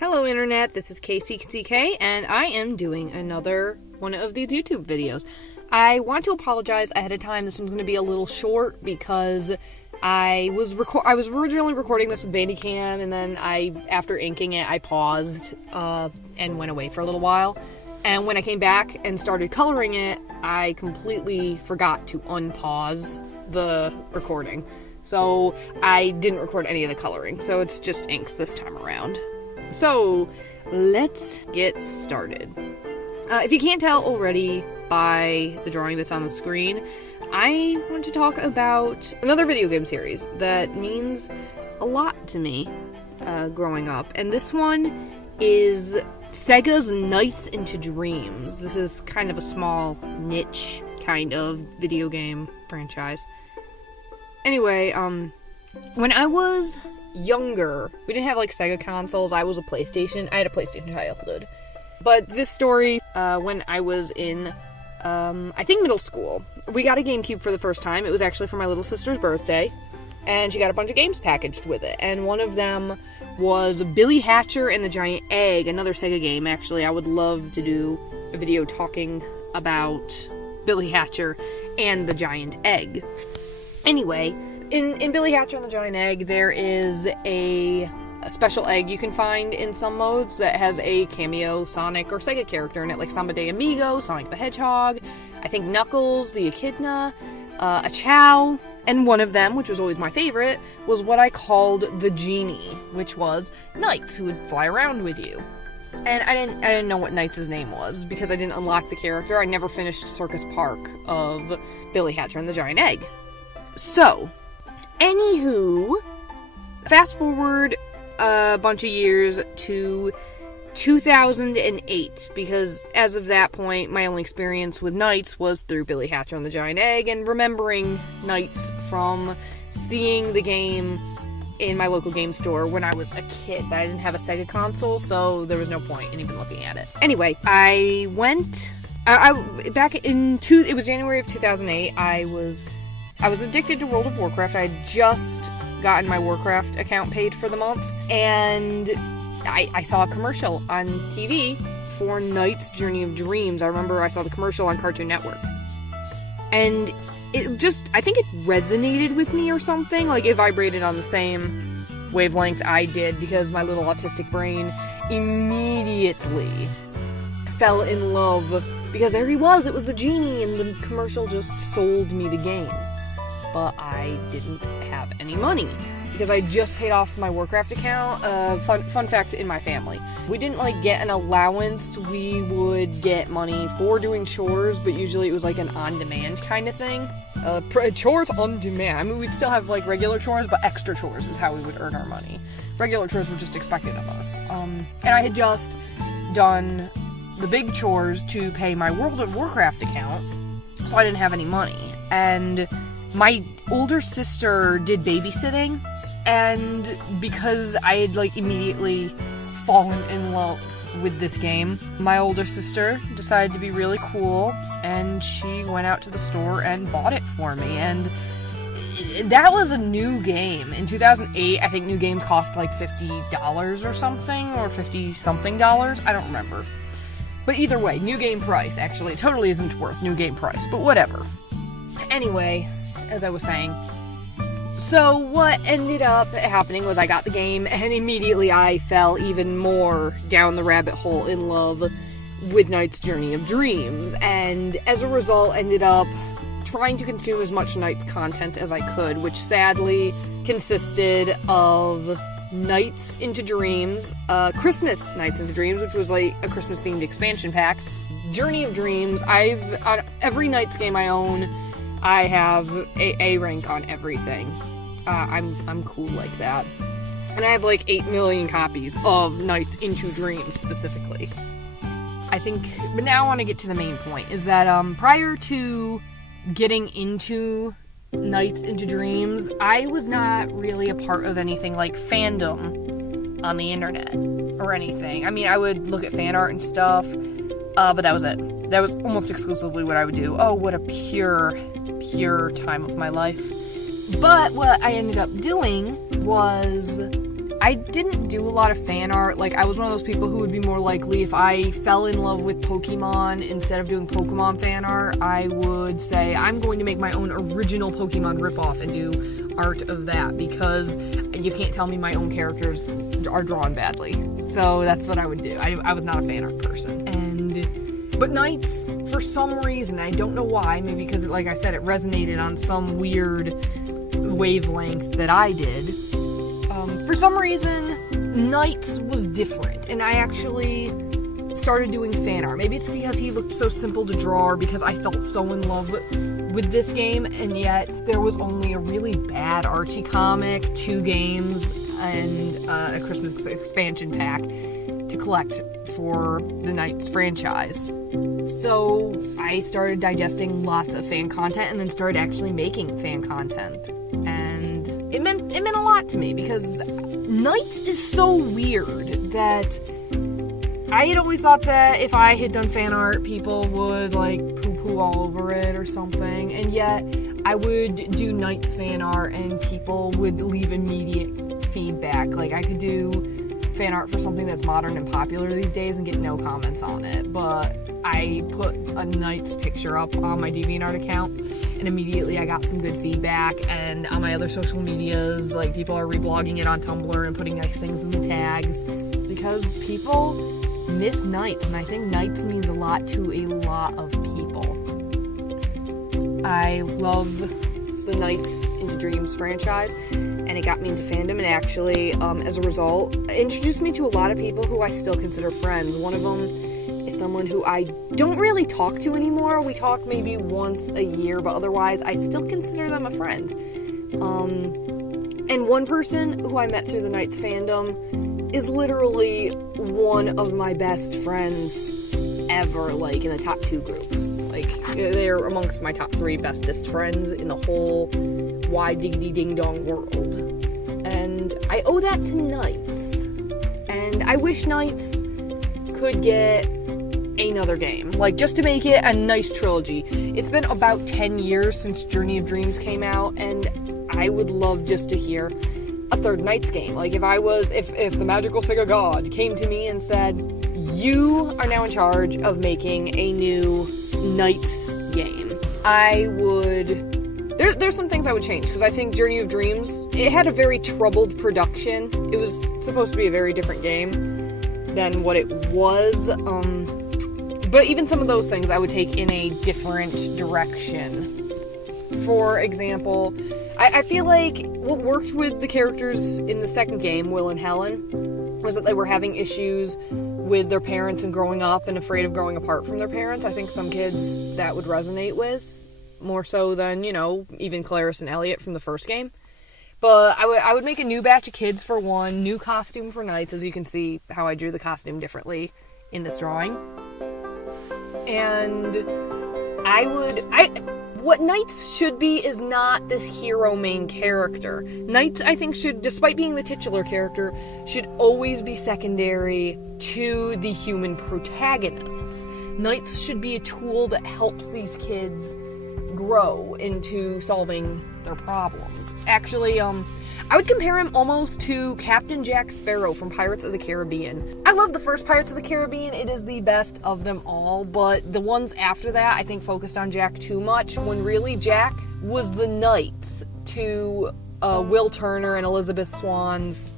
Hello Internet, this is KCCK, and I am doing another one of these YouTube videos. I want to apologize ahead of time. This one's going to be a little short because I was originally recording this with Bandicam, and then after inking it, I paused and went away for a little while. And when I came back and started coloring it, I completely forgot to unpause the recording. So I didn't record any of the coloring, so it's just inks this time around. So, let's get started. If you can't tell already by the drawing that's on the screen, I want to talk about another video game series that means a lot to me growing up. And this one is Sega's ꞞNiGHTS. This is kind of a small niche kind of video game franchise. Anyway, when I was younger, we didn't have like Sega consoles. I had a PlayStation childhood. But this story, when I was in I think middle school, we got a GameCube for the first time. It was actually for my little sister's birthday, and she got a bunch of games packaged with it, and one of them was Billy Hatcher and the Giant Egg, another Sega game. Actually, I would love to do a video talking about Billy Hatcher and the Giant Egg. Anyway, in Billy Hatcher and the Giant Egg, there is a special egg you can find in some modes that has a cameo Sonic or Sega character in it, like Samba de Amigo, Sonic the Hedgehog, I think Knuckles, the Echidna, a Chow, and one of them, which was always my favorite, was what I called the Genie, which was Knights, who would fly around with you. And I didn't know what Knights' name was, because I didn't unlock the character. I never finished Circus Park of Billy Hatcher and the Giant Egg. So, anywho, fast forward a bunch of years to 2008, because as of that point, my only experience with Knights was through Billy Hatcher and the Giant Egg, and remembering Knights from seeing the game in my local game store when I was a kid, but I didn't have a Sega console, so there was no point in even looking at it. Anyway, it was January of 2008, I was addicted to World of Warcraft. I had just gotten my Warcraft account paid for the month, and I saw a commercial on TV for Knight's Journey of Dreams. I remember I saw the commercial on Cartoon Network. And I think it resonated with me or something. Like, it vibrated on the same wavelength I did, because my little autistic brain immediately fell in love, because there he was, it was the genie, and the commercial just sold me the game. But I didn't have any money, because I just paid off my Warcraft account. Fun fact in my family, we didn't get an allowance. We would get money for doing chores, but usually it was like an on-demand kind of thing. Chores on demand. I mean, we'd still have regular chores, but extra chores is how we would earn our money. Regular chores were just expected of us. And I had just done the big chores to pay my World of Warcraft account, so I didn't have any money. And my older sister did babysitting, and because I had immediately fallen in love with this game, my older sister decided to be really cool, and she went out to the store and bought it for me. And that was a new game. In 2008, I think new games cost $50 or something, or 50-something dollars. I don't remember. But either way, new game price. Actually, it totally isn't worth new game price, but whatever. Anyway, as I was saying, so what ended up happening was I got the game, and immediately I fell even more down the rabbit hole in love with Knight's Journey of Dreams, and as a result ended up trying to consume as much Knights content as I could, which sadly consisted of Knights into Dreams, Christmas Knights into Dreams, which was a Christmas-themed expansion pack, Journey of Dreams. On every Knights game I own, I have a rank on everything. I'm cool like that. And I have 8 million copies of Knights into Dreams specifically. But now I want to get to the main point, is that prior to getting into Knights into Dreams, I was not really a part of anything like Fandom on the internet or anything. I mean, I would look at fan art and stuff, but that was it. That was almost exclusively what I would do. Oh, what a pure time of my life. But what I ended up doing was I didn't do a lot of fan art. Like, I was one of those people who would be more likely, if I fell in love with Pokemon, instead of doing Pokemon fan art, I would say, I'm going to make my own original Pokemon ripoff and do art of that, because you can't tell me my own characters are drawn badly. So that's what I would do. I was not a fan art person. But NiGHTS, for some reason, I don't know why, maybe because, like I said, it resonated on some weird wavelength that I did. For some reason, NiGHTS was different, and I actually started doing fan art. Maybe it's because he looked so simple to draw, or because I felt so in love with this game, and yet there was only a really bad Archie comic, 2 games, and a Christmas expansion pack to collect for the NiGHTS franchise. So I started digesting lots of fan content, and then started actually making fan content. And it meant a lot to me, because NiGHTS is so weird that I had always thought that if I had done fan art, people would like poo-poo all over it or something, and yet I would do NiGHTS fan art and people would leave immediate feedback. Like, I could do fan art for something that's modern and popular these days and get no comments on it, but I put a NiGHTS picture up on my DeviantArt account, and immediately I got some good feedback. And on my other social medias, like, people are reblogging it on Tumblr and putting nice things in the tags, because people miss NiGHTS, and I think NiGHTS means a lot to a lot of people. I love the NiGHTS Into Dreams franchise, and it got me into fandom, and actually, as a result, introduced me to a lot of people who I still consider friends. One of them is someone who I don't really talk to anymore. We talk maybe once a year, but otherwise I still consider them a friend. And one person who I met through the NiGHTS fandom is literally one of my best friends ever, like, in the top 2 group. Like, they're amongst my top 3 bestest friends in the whole wide diggity ding dong world. And I owe that to NiGHTS. And I wish NiGHTS could get another game, like, just to make it a nice trilogy. It's been about 10 years since Journey of Dreams came out, and I would love just to hear a third NiGHTS game. Like, if the magical Sega God came to me and said, you are now in charge of making a new NiGHTS game, I would... There's some things I would change, because I think Journey of Dreams, it had a very troubled production. It was supposed to be a very different game than what it was, but even some of those things I would take in a different direction. For example, I feel like what worked with the characters in the second game, Will and Helen, was that they were having issues with their parents and growing up and afraid of growing apart from their parents. I think some kids that would resonate with, more so than, even Clarice and Elliot from the first game. But I would make a new batch of kids for one, new costume for NiGHTS, as you can see how I drew the costume differently in this drawing. And what NiGHTS should be is not this hero main character. NiGHTS, I think, should, despite being the titular character, should always be secondary to the human protagonists. NiGHTS should be a tool that helps these kids grow into solving their problems. Actually, I would compare him almost to Captain Jack Sparrow from Pirates of the Caribbean. I love the first Pirates of the Caribbean. It is the best of them all, but the ones after that, I think, focused on Jack too much, when really Jack was the NiGHTS to Will Turner and Elizabeth Swann's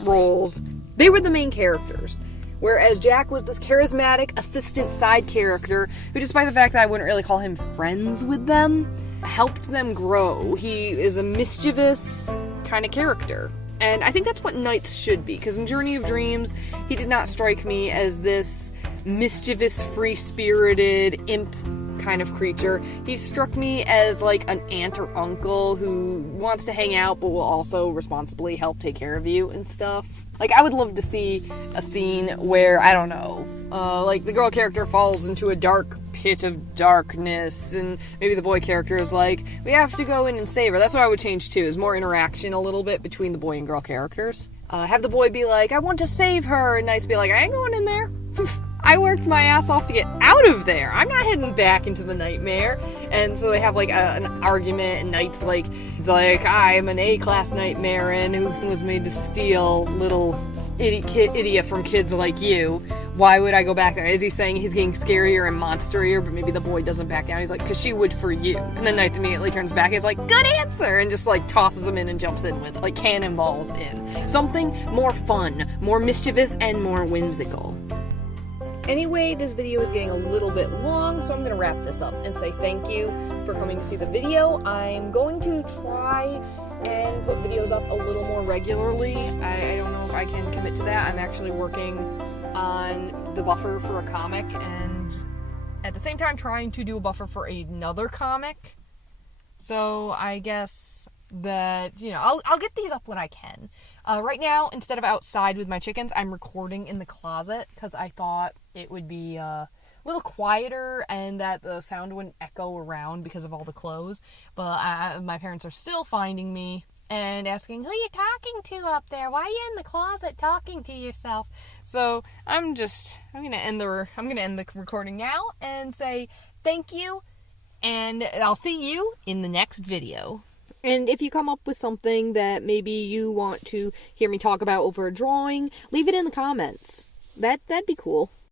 roles. They were the main characters. Whereas Jack was this charismatic assistant side character who, despite the fact that I wouldn't really call him friends with them, helped them grow. He is a mischievous kind of character. And I think that's what NiGHTS should be, because in Journey of Dreams, he did not strike me as this mischievous, free-spirited imp kind of creature. He struck me as like an aunt or uncle who wants to hang out but will also responsibly help take care of you and stuff. Like, I would love to see a scene where, I don't know, like the girl character falls into a dark pit of darkness, and maybe the boy character is like, we have to go in and save her. That's what I would change too, is more interaction a little bit between the boy and girl characters. Have the boy be like, I want to save her, and NiGHTS be like, I ain't going in there. I worked my ass off to get out of there. I'm not heading back into the nightmare. And so they have like an argument, and Knight's like, he's like, I'm an A-class nightmare who was made to steal little idiot from kids like you. Why would I go back there? Is he saying he's getting scarier and monsterier, but maybe the boy doesn't back down? He's like, because she would for you. And then Knight immediately turns back. He's like, good answer! And just like tosses him in and jumps in with like cannonballs in. Something more fun, more mischievous, and more whimsical. Anyway, this video is getting a little bit long, so I'm going to wrap this up and say thank you for coming to see the video. I'm going to try and put videos up a little more regularly. I don't know if I can commit to that. I'm actually working on the buffer for a comic, and at the same time trying to do a buffer for another comic. So I guess that, you know, I'll get these up when I can. Right now, instead of outside with my chickens, I'm recording in the closet because I thought it would be a little quieter and that the sound wouldn't echo around because of all the clothes. But my parents are still finding me and asking, who are you talking to up there? Why are you in the closet talking to yourself? So I'm gonna end the recording now and say thank you, and I'll see you in the next video. And if you come up with something that maybe you want to hear me talk about over a drawing, leave it in the comments. That'd be cool.